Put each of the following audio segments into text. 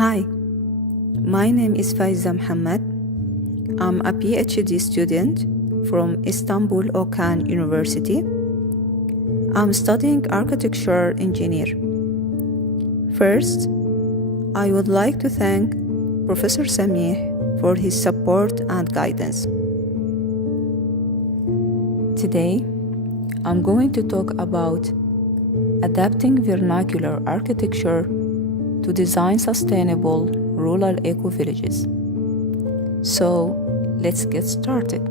Hi, my name is Faiza Muhammad. I'm a PhD student from Istanbul Okan University. I'm studying architecture engineer. First, I would like to thank Professor Samih for his support and guidance. Today, I'm going to talk about adapting vernacular architecture to design sustainable rural eco-villages. So, let's get started.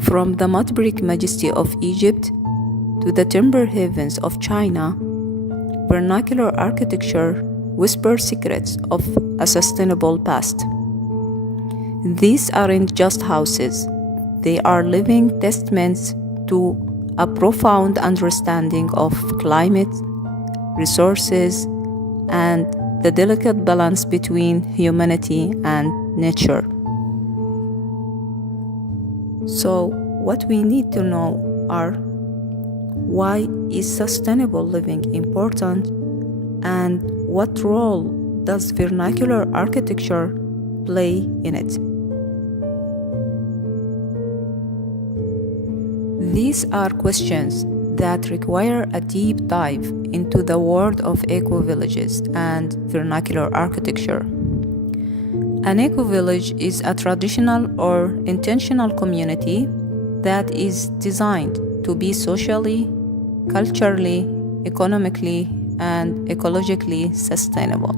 From the mud brick majesty of Egypt to the timber havens of China, vernacular architecture whispers secrets of a sustainable past. These aren't just houses, they are living testaments to a profound understanding of climate, resources, and the delicate balance between humanity and nature. So, what we need to know are: why is sustainable living important, and what role does vernacular architecture play in it? These are questions that require a deep dive into the world of eco-villages and vernacular architecture. An eco-village is a traditional or intentional community that is designed to be socially, culturally, economically, and ecologically sustainable.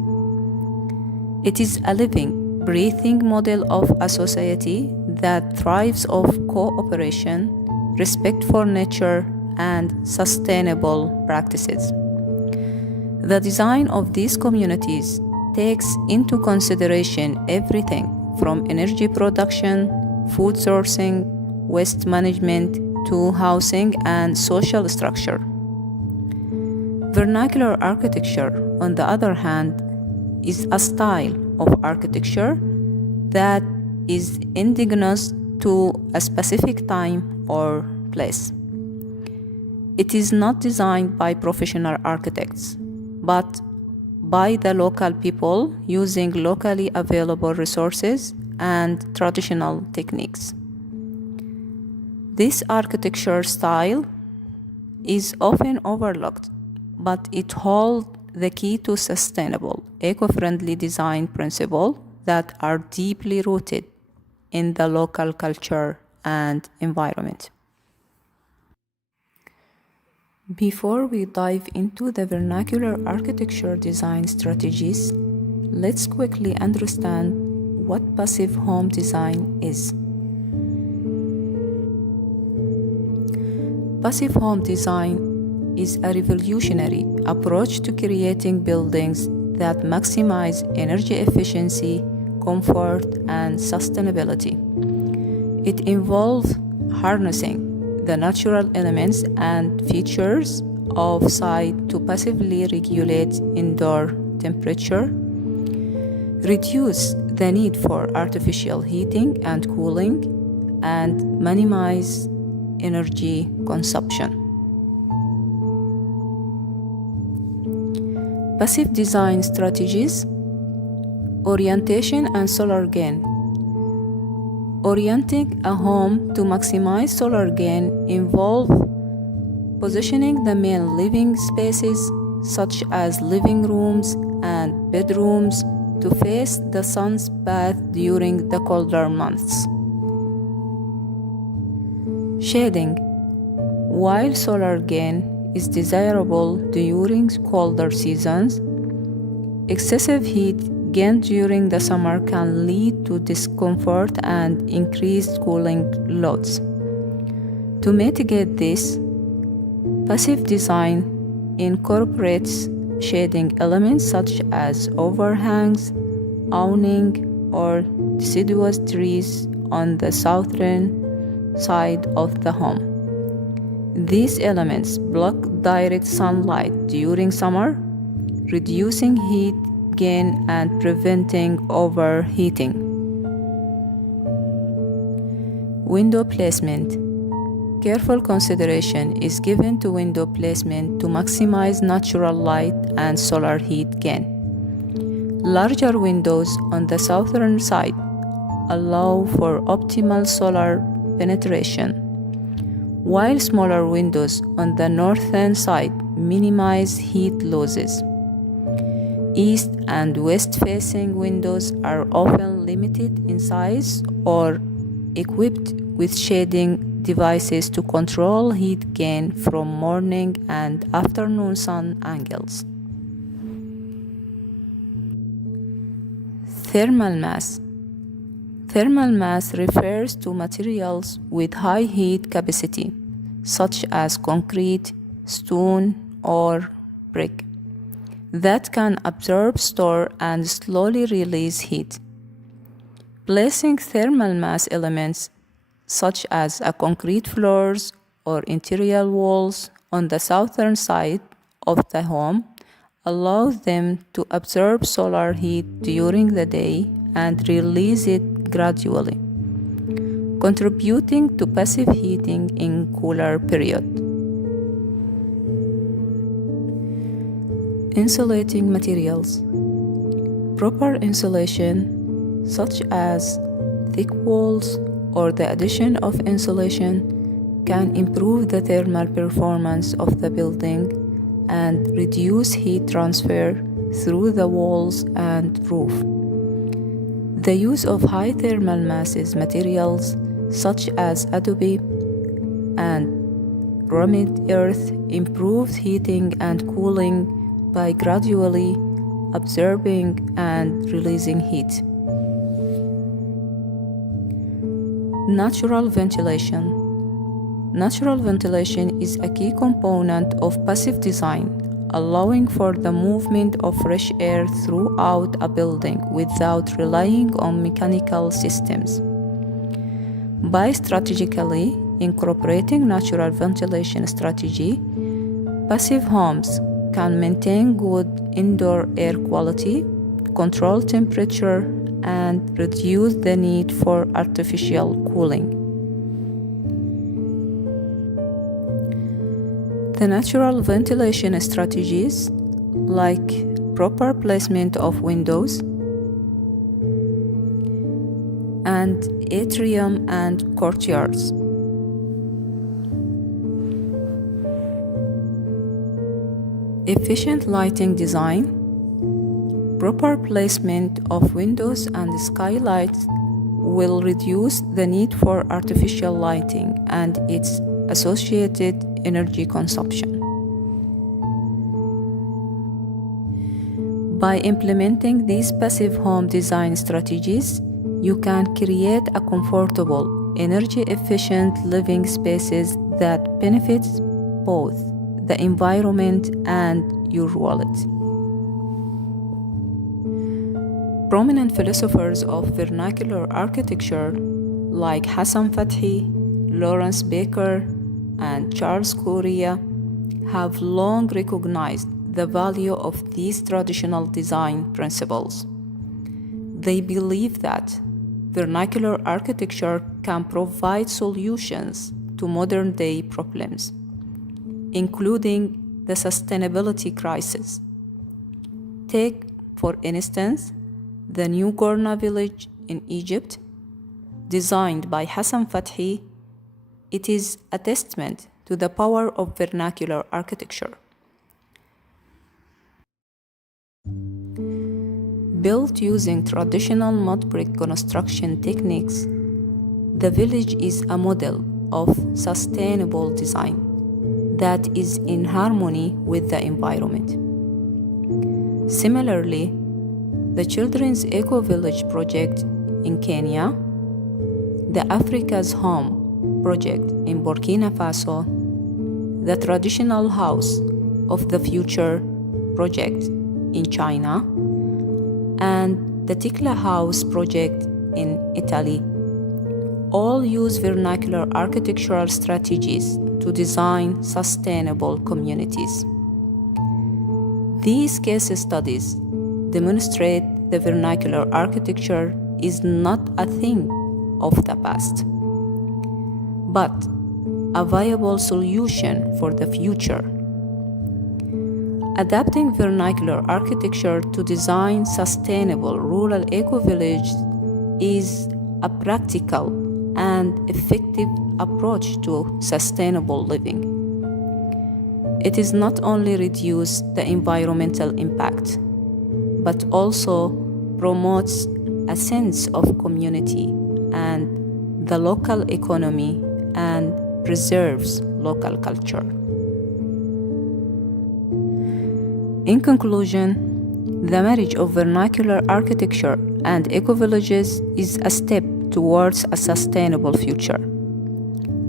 It is a living, breathing model of a society that thrives off cooperation, respect for nature, and sustainable practices. The design of these communities takes into consideration everything from energy production, food sourcing, waste management, to housing and social structure. Vernacular architecture, on the other hand, is a style of architecture that is indigenous to a specific time or place. It is not designed by professional architects, but by the local people using locally available resources and traditional techniques. This architecture style is often overlooked, but it holds the key to sustainable, eco-friendly design principles that are deeply rooted in the local culture and environment. Before we dive into the vernacular architecture design strategies, let's quickly understand what passive home design is. Passive home design is a revolutionary approach to creating buildings that maximize energy efficiency, comfort, and sustainability. It involves harnessing the natural elements and features of site to passively regulate indoor temperature, reduce the need for artificial heating and cooling, and minimize energy consumption. Passive design strategies: orientation and solar gain. Orienting a home to maximize solar gain involves positioning the main living spaces, such as living rooms and bedrooms, to face the sun's path during the colder months. Shading. While solar gain is desirable during colder seasons, excessive heat gain during the summer can lead to discomfort and increased cooling loads. To mitigate this, passive design incorporates shading elements such as overhangs, awning, or deciduous trees on the southern side of the home. These elements block direct sunlight during summer, reducing heat gain and preventing overheating. Window placement. careful consideration is given to window placement to maximize natural light and solar heat gain. Larger windows on the southern side allow for optimal solar penetration, while smaller windows on the northern side minimize heat losses. East and west facing windows are often limited in size or equipped with shading devices to control heat gain from morning and afternoon sun angles. Thermal mass. Thermal mass refers to materials with high heat capacity, such as concrete, stone, or brick, that can absorb, store, and slowly release heat. Placing thermal mass elements, such as concrete floors or interior walls, on the southern side of the home allows them to absorb solar heat during the day and release it gradually, contributing to passive heating in cooler periods. Insulating materials. Proper insulation, such as thick walls or the addition of insulation, can improve the thermal performance of the building and reduce heat transfer through the walls and roof. The use of high thermal masses materials such as adobe and rammed earth improves heating and cooling by gradually absorbing and releasing heat. Natural ventilation. Natural ventilation is a key component of passive design, allowing for the movement of fresh air throughout a building without relying on mechanical systems. By strategically incorporating natural ventilation strategy, passive homes can maintain good indoor air quality, control temperature, and reduce the need for artificial cooling. The natural ventilation strategies, like proper placement of windows and atrium and courtyards, efficient lighting design, proper placement of windows and skylights will reduce the need for artificial lighting and its associated energy consumption. By implementing these passive home design strategies, you can create a comfortable, energy-efficient living spaces that benefits both the environment and your wallet. Prominent philosophers of vernacular architecture like Hassan Fathi, Lawrence Baker, and Charles Correa have long recognized the value of these traditional design principles. They believe that vernacular architecture can provide solutions to modern-day problems, including the sustainability crisis. Take, for instance, the New Gourna village in Egypt, designed by Hassan Fathi. It is a testament to the power of vernacular architecture. Built using traditional mud brick construction techniques, the village is a model of sustainable design that is in harmony with the environment. Similarly, the Children's Eco Village project in Kenya, the Africa's Home project in Burkina Faso, the Traditional House of the Future project in China, and the Tikla House project in Italy, all use vernacular architectural strategies to design sustainable communities. These case studies demonstrate the vernacular architecture is not a thing of the past, but a viable solution for the future. Adapting vernacular architecture to design sustainable rural eco-villages is a practical and effective approach to sustainable living. It is not only reduce the environmental impact, but also promotes a sense of community and the local economy and preserves local culture. In conclusion, the marriage of vernacular architecture and eco-villages is a step towards a sustainable future.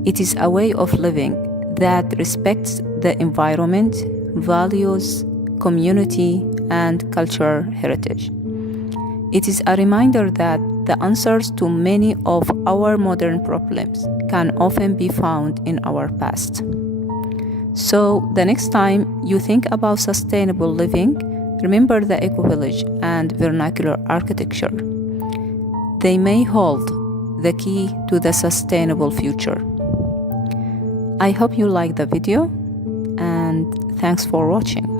It is a way of living that respects the environment, values community, and cultural heritage. It is a reminder that the answers to many of our modern problems can often be found in our past. So, the next time you think about sustainable living, remember the eco-village and vernacular architecture. They may hold the key to the sustainable future. I hope you liked the video, and thanks for watching.